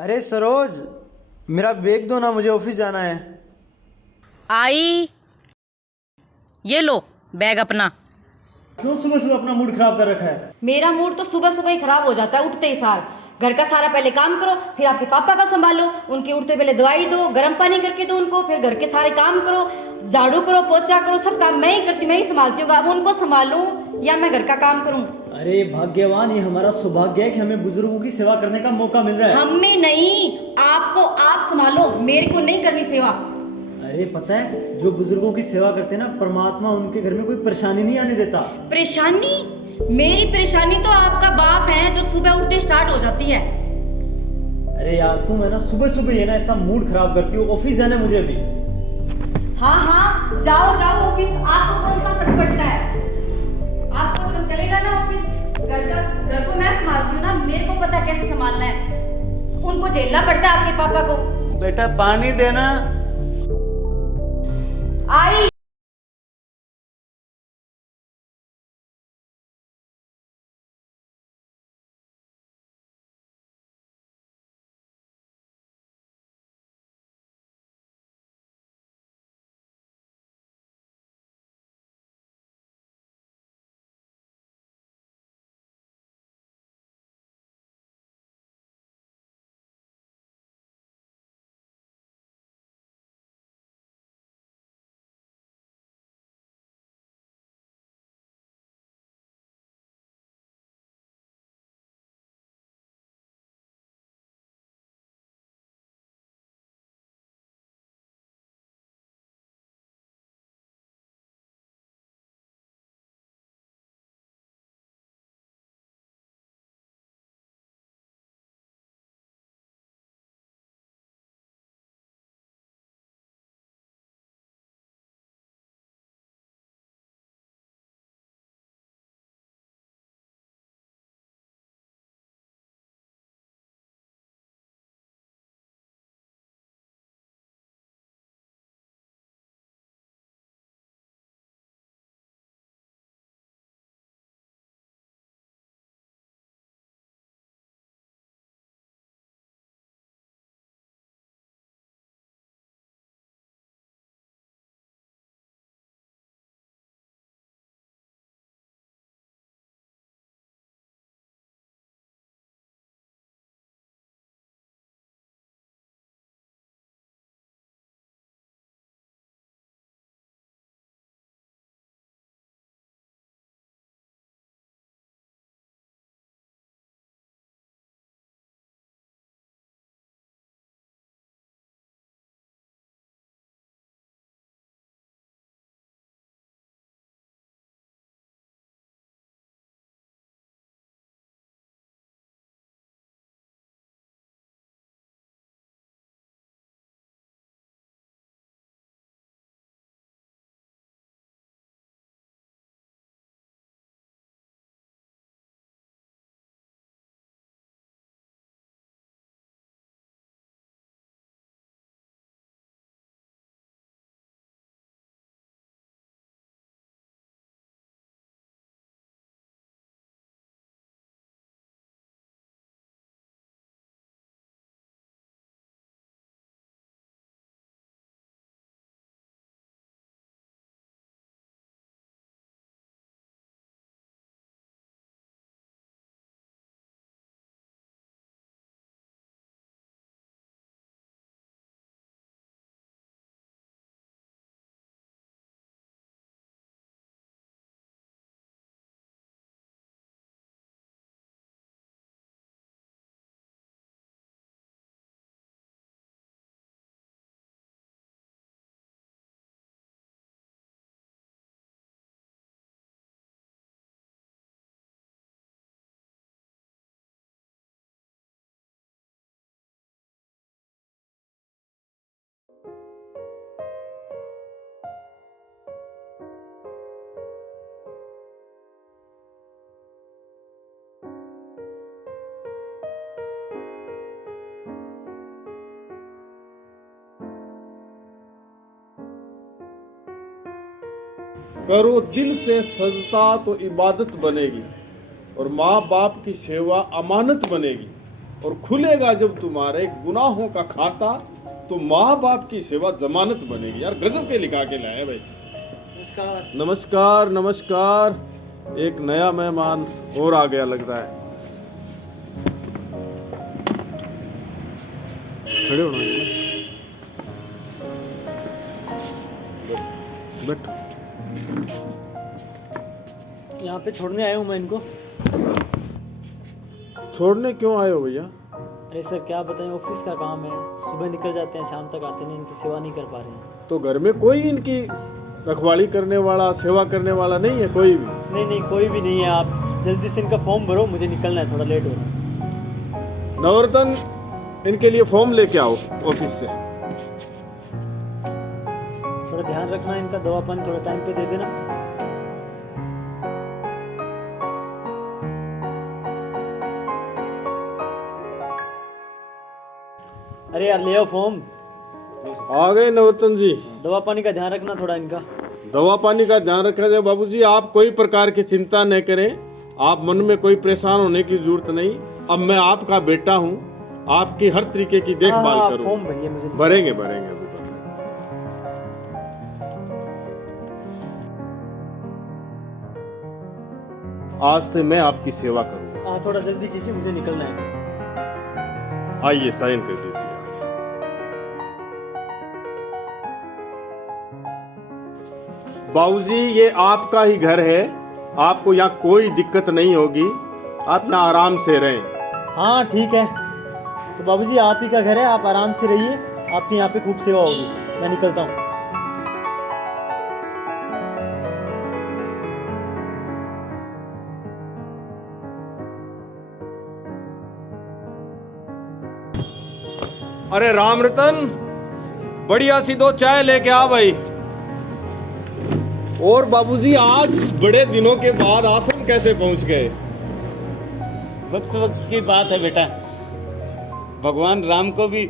अरे सरोज, मेरा बैग दो ना, मुझे ऑफिस जाना है। आई, ये लो बैग अपना। क्यों सुबह सुबह अपना मूड खराब कर रखा है? मेरा मूड तो सुबह सुबह ही खराब हो जाता है उठते ही सार। घर का सारा पहले काम करो, फिर आपके पापा का संभालो, उनके उठते पहले दवाई दो, गर्म पानी करके दो उनको, फिर घर के सारे काम करो, झाड़ू करो, पोछा करो, सब काम मैं ही करती, मैं ही संभालती हूँ। अब उनको संभालूं या मैं घर का काम करूँ? अरे भाग्यवान, ये हमारा सौभाग्य है कि हमें बुजुर्गों की सेवा करने का मौका मिल रहा है। हमें नहीं, आपको आप संभालो, मेरे को नहीं करनी सेवा। अरे पता है, जो बुजुर्गों की सेवा करते हैं ना, परमात्मा उनके घर में कोई परेशानी नहीं आने देता। परेशानी? मेरी परेशानी तो आपका बाप है जो सुबह उठते स्टार्ट हो जाती है। अरे यार, तुम है ना सुबह सुबह ये ना ऐसा मूड खराब करती हो। ऑफिस जाना है मुझे अभी। हाँ हाँ, जाओ जाओ ऑफिस, आपको कौन सा फर्क पड़ता है? आपको तो बस चले जाना ऑफिस। घर को मैं संभालती हूँ ना, मेरे को पता है कैसे संभालना है। उनको झेलना पड़ता है आपके पापा को। बेटा पानी देना। आई। करो दिल से सजदा तो इबादत बनेगी और माँ बाप की सेवा अमानत बनेगी। और खुलेगा जब तुम्हारे गुनाहों का खाता तो माँ बाप की सेवा जमानत बनेगी। यार गजब के लिखा के लाए भाई। नमस्कार नमस्कार। एक नया मेहमान और आ गया लगता है। खड़े होना बैठो। यहाँ पे छोड़ने आया हूँ मैं इनको। छोड़ने क्यों आए हो भैया? अरे सर क्या बताएं, ऑफिस का काम है, सुबह निकल जाते हैं शाम तक आते नहीं, इनकी सेवा नहीं कर पा रहे हैं। तो घर में कोई इनकी रखवाली करने वाला, सेवा करने वाला नहीं है कोई भी? नहीं नहीं, कोई भी नहीं है। आप जल्दी से इनका फॉर्म भरो, मुझे निकलना है, थोड़ा लेट हो रहा है। नवरत्न, इनके लिए फॉर्म लेके आओ ऑफिस से। थोड़ा ध्यान रखना, इनका दवा पानी थोड़ा टाइम पे दे देना। अरे यार ले आओ फॉर्म। आ गए नवरत्न जी। दवा पानी का ध्यान रखना थोड़ा इनका। दवा पानी का ध्यान रखा जाए बाबूजी। आप कोई प्रकार की चिंता न करें, आप मन में कोई परेशान होने की जरूरत नहीं। अब मैं आपका बेटा हूँ, आपकी हर तरीके की देखभाल करूँ। फॉर्म भरिए मुझे। भरेंगे भरेंगे अभी तक। आज से मैं आपकी सेवा करूँगा। हाँ थोड़ा जल्दी कीजिए, मुझे निकलना है। आइए साइन कर दीजिए। बाबूजी ये आपका ही घर है, आपको यहाँ कोई दिक्कत नहीं होगी, अपना आराम से रहें। हाँ ठीक है, तो बाबूजी आप ही का घर है, आप आराम से रहिए, आपकी यहाँ पे खूब सेवा होगी। मैं निकलता हूँ। अरे राम रतन, बढ़िया सी 2 चाय लेके आ भाई। और बाबूजी आज बड़े दिनों के बाद आश्रम कैसे पहुंच गए? वक्त वक्त की बात है बेटा। भगवान राम को भी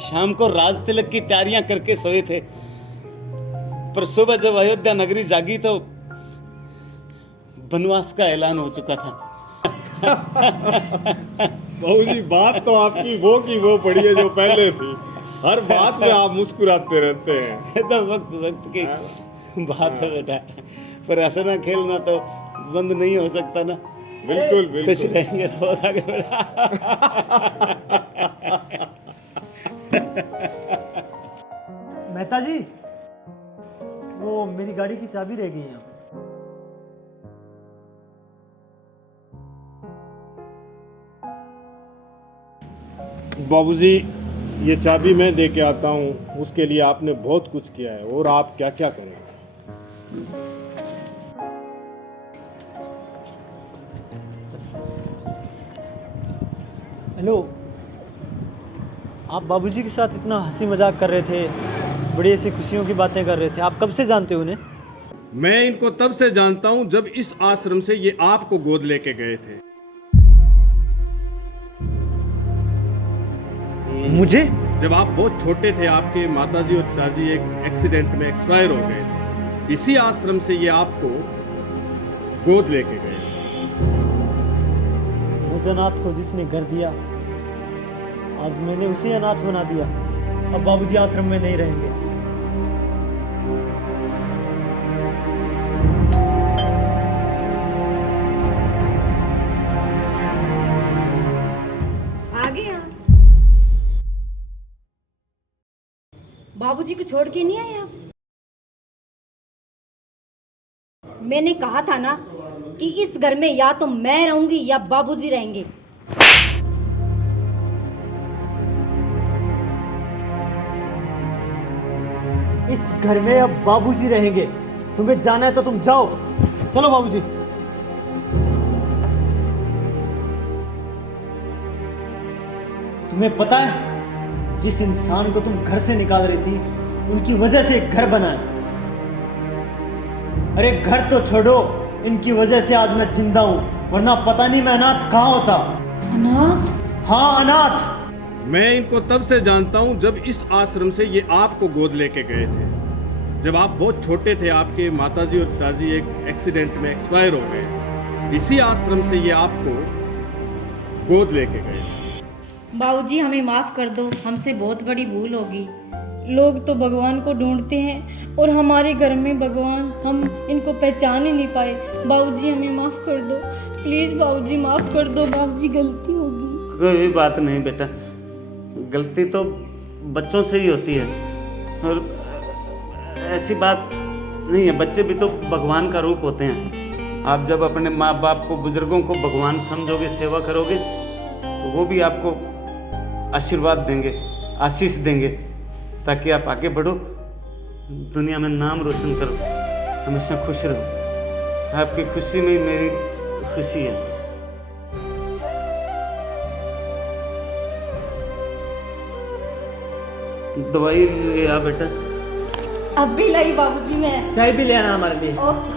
शाम को राज तिलक की तैयारियां करके सोए थे, पर सुबह जब अयोध्या नगरी जागी तो वनवास का ऐलान हो चुका था। बाबूजी बात तो आपकी वो की वो पड़ी है जो पहले थी। हर बात में आप मुस्कुराते रहते हैं। तो वक्त वक्त की बात है बेटा, पर हंसना खेलना तो बंद नहीं हो सकता ना। बिल्कुल खुश बिल्कुल। रहेंगे तो बहुत आगे बढ़ा। मेहता जी, वो मेरी गाड़ी की चाबी रह गई है यहाँ पे। बाबूजी ये चाबी मैं दे के आता हूँ, उसके लिए आपने बहुत कुछ किया है और आप क्या क्या करेंगे। हेलो, आप बाबूजी के साथ इतना हंसी मजाक कर रहे थे, बड़ी ऐसी खुशियों की बातें कर रहे थे, आप कब से जानते हो उन्हें? मैं इनको तब से जानता हूँ जब इस आश्रम से ये आपको गोद लेके गए थे। मुझे? जब आप बहुत छोटे थे, आपके माताजी और पिताजी एक एक्सीडेंट में एक्सपायर हो गए थे। इसी आश्रम से ये आपको गोद लेके गए। उस अनाथ को जिसने घर दिया, आज मैंने उसी अनाथ बना दिया। अब बाबूजी आश्रम में नहीं रहेंगे। आ गया। बाबूजी को छोड़ के नहीं आए आप? मैंने कहा था ना कि इस घर में या तो मैं रहूंगी या बाबूजी रहेंगे। इस घर में अब बाबूजी रहेंगे। तुम्हें जाना है तो तुम जाओ। चलो बाबूजी। तुम्हें पता है, जिस इंसान को तुम घर से निकाल रही थी, उनकी वजह से एक घर बना है। अरे घर तो छोड़ो, इनकी वजह से आज मैं जिंदा हूं, वरना पता नहीं मैं अनाथ कहाँ होता। अनाथ? हाँ अनाथ। मैं इनको तब से जानता हूं जब इस आश्रम से ये आपको गोद लेके गए थे। जब आप बहुत छोटे थे, आपके माताजी और पिताजी एक एक्सीडेंट में एक्सपायर हो गए थे। इसी आश्रम से ये आपको गोद लेके गए। बाबूजी हमें माफ़ कर दो, हमसे बहुत बड़ी भूल होगी। लोग तो भगवान को ढूंढते हैं और हमारे घर में भगवान, हम इनको पहचान ही नहीं पाए। बाबूजी हमें माफ़ कर दो, प्लीज़ बाबूजी माफ़ कर दो, बाबूजी गलती होगी। कोई बात नहीं बेटा, गलती तो बच्चों से ही होती है और ऐसी बात नहीं है, बच्चे भी तो भगवान का रूप होते हैं। आप जब अपने माँ बाप को, बुजुर्गों को भगवान समझोगे, सेवा करोगे, तो वो भी आपको आशीर्वाद देंगे, आशीष देंगे, ताकि आप आगे बढ़ो, दुनिया में नाम रोशन करो, हमेशा खुश रहो। आपकी खुशी में ही मेरी खुशी है। दवाई ले आ बेटा। अब भी लाई बाबूजी मैं। चाय भी ले आना हमारे लिए। ओके।